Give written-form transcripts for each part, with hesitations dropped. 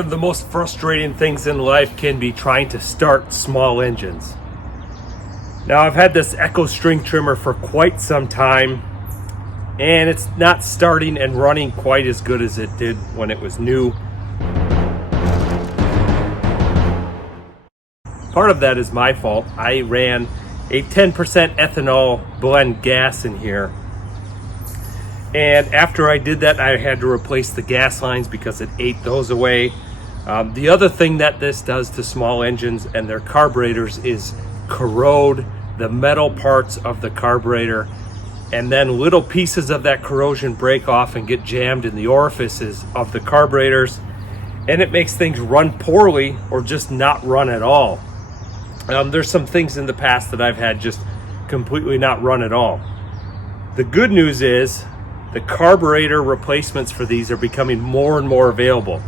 One of the most frustrating things in life can be trying to start small engines. Now, I've had this Echo string trimmer for quite some time, and it's not starting and running quite as good as it did when it was new. Part of that is my fault. I ran a 10% ethanol blend gas in here. And after I did that, I had to replace the gas lines because it ate those away. The other thing that this does to small engines and their carburetors is corrode the metal parts of the carburetor, and then little pieces of that corrosion break off and get jammed in the orifices of the carburetors, and it makes things run poorly or just not run at all. There's some things in the past that I've had just completely not run at all. The good news is the carburetor replacements for these are becoming more and more available.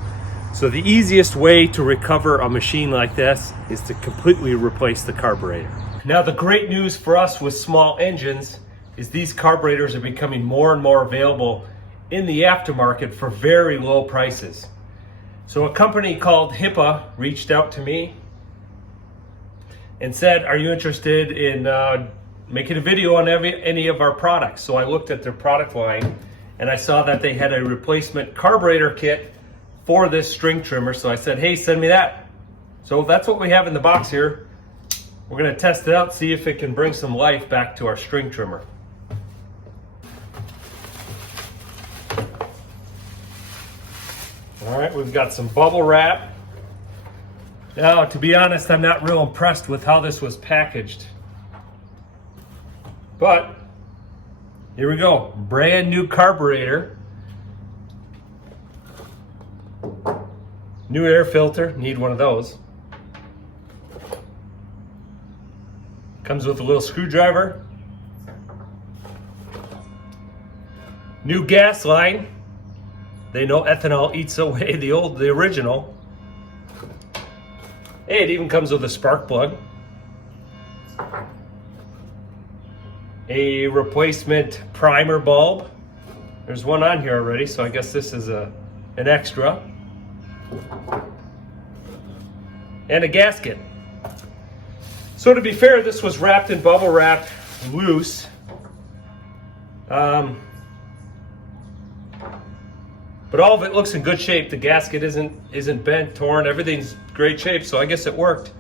So the easiest way to recover a machine like this is to completely replace the carburetor. Now, the great news for us with small engines is these carburetors are becoming more and more available in the aftermarket for very low prices. So a company called HiPA reached out to me and said, "Are you interested in making a video on any of our products?" So I looked at their product line and I saw that they had a replacement carburetor kit for this string trimmer. So I said, "Hey, send me that." So that's what we have in the box here. We're gonna test it out, see if it can bring some life back to our string trimmer. All right, we've got some bubble wrap. Now, to be honest, I'm not real impressed with how this was packaged. But here we go, brand new carburetor. New air filter, need one of those. Comes with a little screwdriver. New gas line. They know ethanol eats away the original. Hey, it even comes with a spark plug. A replacement primer bulb. There's one on here already, so I guess this is an extra. And a gasket. So to be fair, this was wrapped in bubble wrap, loose. But all of it looks in good shape. The gasket isn't bent, torn, everything's great shape, so I guess it worked.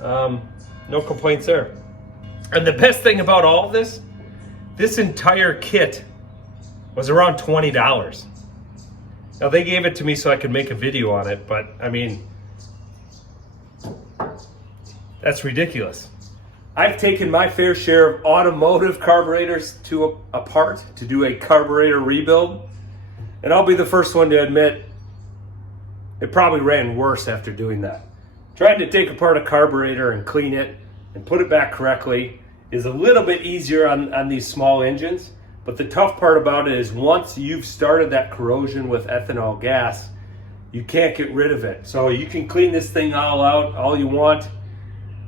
No complaints there. And the best thing about all of this entire kit was around $20. Now, they gave it to me so I could make a video on it, but I mean, that's ridiculous. I've taken my fair share of automotive carburetors apart to do a carburetor rebuild, and I'll be the first one to admit it probably ran worse after doing that. Trying to take apart a carburetor and clean it and put it back correctly is a little bit easier on these small engines, but the tough part about it is once you've started that corrosion with ethanol gas, you can't get rid of it. So you can clean this thing all out all you want.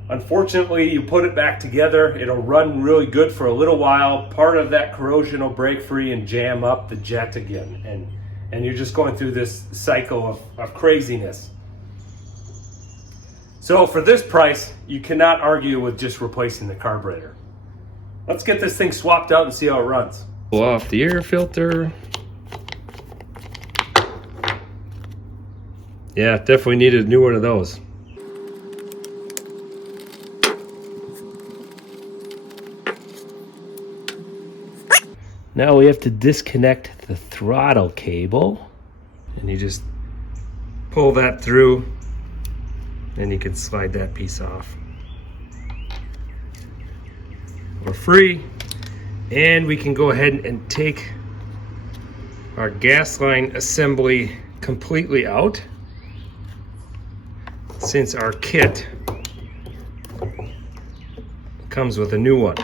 Unfortunately, you put it back together, it'll run really good for a little while. Part of that corrosion will break free and jam up the jet again. And you're just going through this cycle of craziness. So for this price, you cannot argue with just replacing the carburetor. Let's get this thing swapped out and see how it runs. Pull off the air filter. Yeah, definitely needed a new one of those. Now we have to disconnect the throttle cable, and you just pull that through, and you can slide that piece off. We're free, and we can go ahead and take our gas line assembly completely out, since our kit comes with a new one,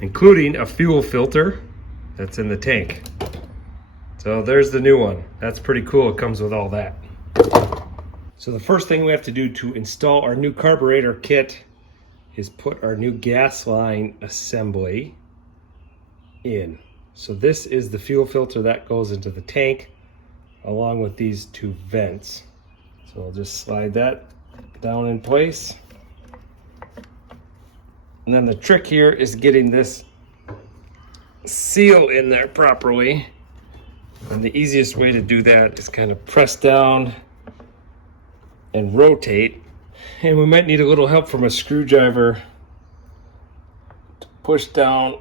including a fuel filter that's in the tank. So there's the new one. That's pretty cool. It comes with all that. So the first thing we have to do to install our new carburetor kit is put our new gas line assembly in. So this is the fuel filter that goes into the tank along with these two vents. So I'll just slide that down in place. And then the trick here is getting this seal in there properly. And the easiest way to do that is kind of press down and rotate. And we might need a little help from a screwdriver to push down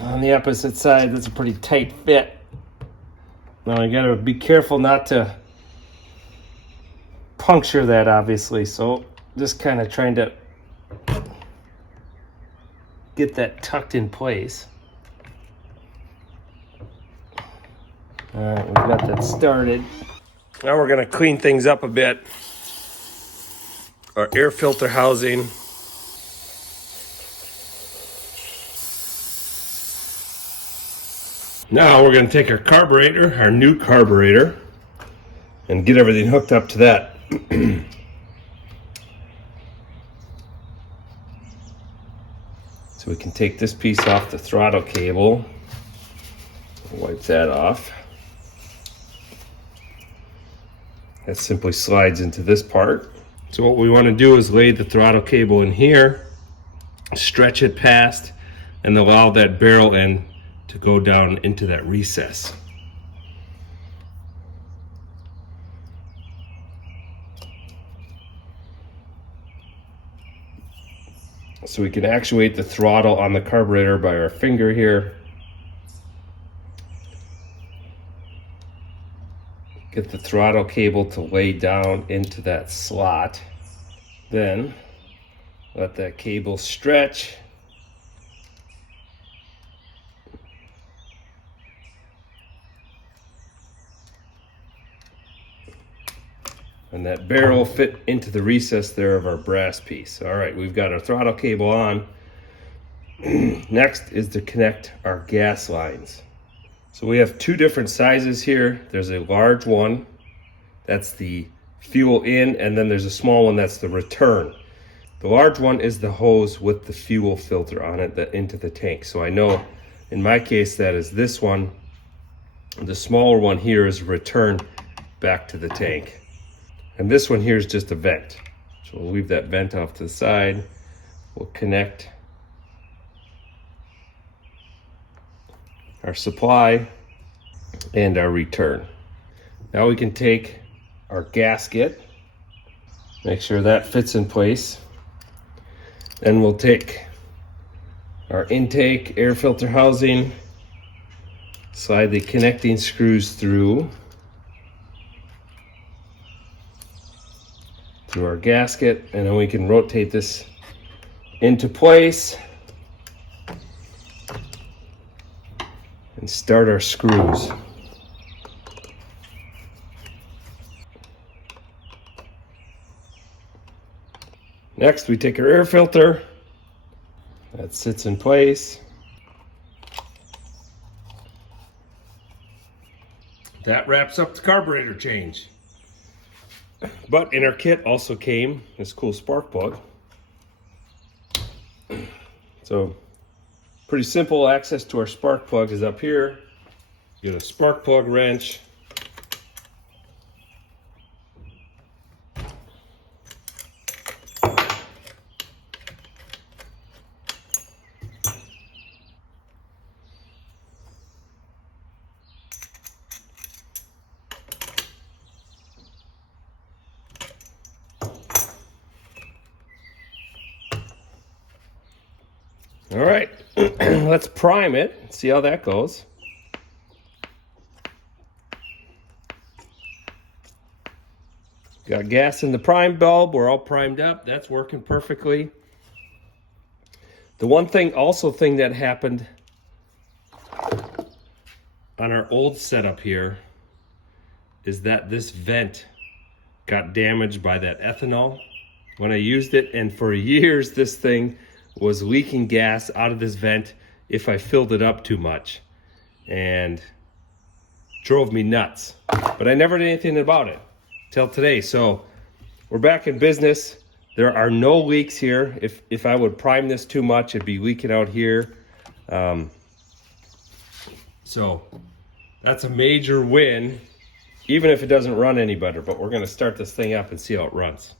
on the opposite side. That's a pretty tight fit. Now you gotta be careful not to puncture that, obviously. So just kind of trying to get that tucked in place. All right, we've got that started. Now we're gonna clean things up a bit. Our air filter housing. Now we're gonna take our carburetor, our new carburetor, and get everything hooked up to that. So we can take this piece off the throttle cable. Wipe that off. That simply slides into this part. So what we want to do is lay the throttle cable in here, stretch it past, and allow that barrel end to go down into that recess. So we can actuate the throttle on the carburetor by our finger here. Get the throttle cable to lay down into that slot. Then let that cable stretch. And that barrel fit into the recess there of our brass piece. All right, we've got our throttle cable on. Next is to connect our gas lines. So we have two different sizes here. There's a large one, that's the fuel in, and then there's a small one that's the return. The large one is the hose with the fuel filter on it that into the tank. So I know in my case that is this one. The smaller one here is return back to the tank. And this one here is just a vent. So we'll leave that vent off to the side. We'll connect our supply and our return. Now we can take our gasket, make sure that fits in place. Then we'll take our intake air filter housing, slide the connecting screws through our gasket, and then we can rotate this into place and start our screws. Next, we take our air filter. That sits in place. That wraps up the carburetor change. But in our kit also came this cool spark plug. So pretty simple. Access to our spark plug is up here. You get a spark plug wrench. All right, let's prime it, see how that goes. Got gas in the prime bulb, we're all primed up, that's working perfectly. The one thing that happened on our old setup here is that this vent got damaged by that ethanol when I used it, and for years this thing was leaking gas out of this vent if I filled it up too much, and drove me nuts. But I never did anything about it till today. So we're back in business. There are no leaks here. If I would prime this too much, it'd be leaking out here. So that's a major win, even if it doesn't run any better. But we're going to start this thing up and see how it runs.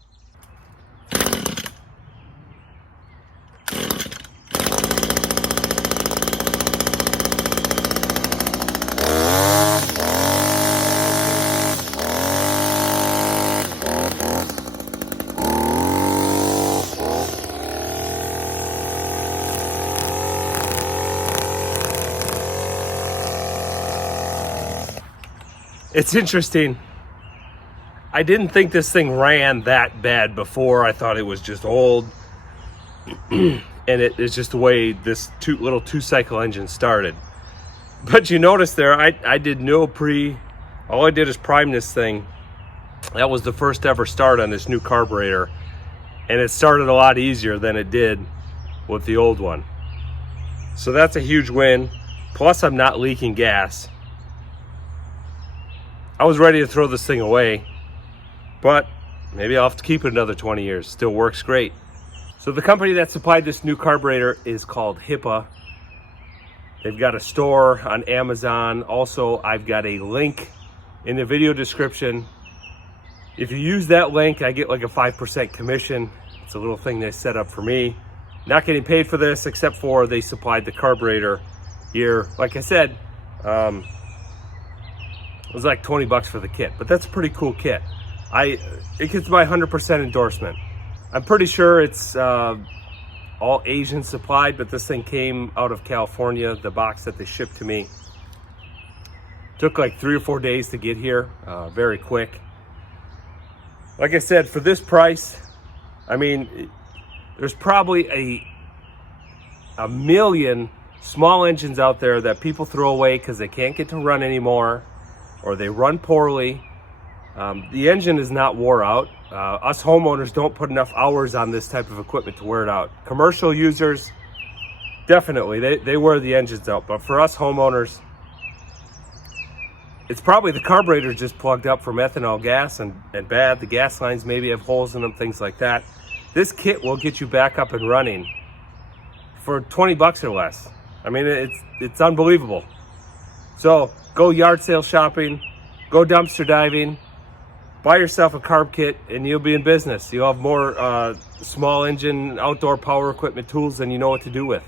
It's interesting. I didn't think this thing ran that bad before. I thought it was just old. And it's just the way this little two-cycle engine started. But you notice there, I did no all I did is prime this thing. That was the first ever start on this new carburetor. And it started a lot easier than it did with the old one. So that's a huge win. Plus I'm not leaking gas. I was ready to throw this thing away, but maybe I'll have to keep it another 20 years. Still works great. So the company that supplied this new carburetor is called HiPA. They've got a store on Amazon. Also, I've got a link in the video description. If you use that link, I get like a 5% commission. It's a little thing they set up for me. Not getting paid for this, except for they supplied the carburetor here. Like I said, it was like 20 bucks for the kit, but that's a pretty cool kit. It gets my 100% endorsement. I'm pretty sure it's all Asian supplied, but this thing came out of California, the box that they shipped to me. Took like 3 or 4 days to get here, very quick. Like I said, for this price, I mean, there's probably a million small engines out there that people throw away because they can't get to run anymore, or they run poorly. The engine is not wore out. Us homeowners don't put enough hours on this type of equipment to wear it out. Commercial users, definitely, they wear the engines out. But for us homeowners, it's probably the carburetor just plugged up from ethanol gas and bad. The gas lines maybe have holes in them, things like that. This kit will get you back up and running for 20 bucks or less. I mean, it's unbelievable. So go yard sale shopping, go dumpster diving, buy yourself a carb kit, and you'll be in business. You'll have more small engine, outdoor power equipment tools than you know what to do with.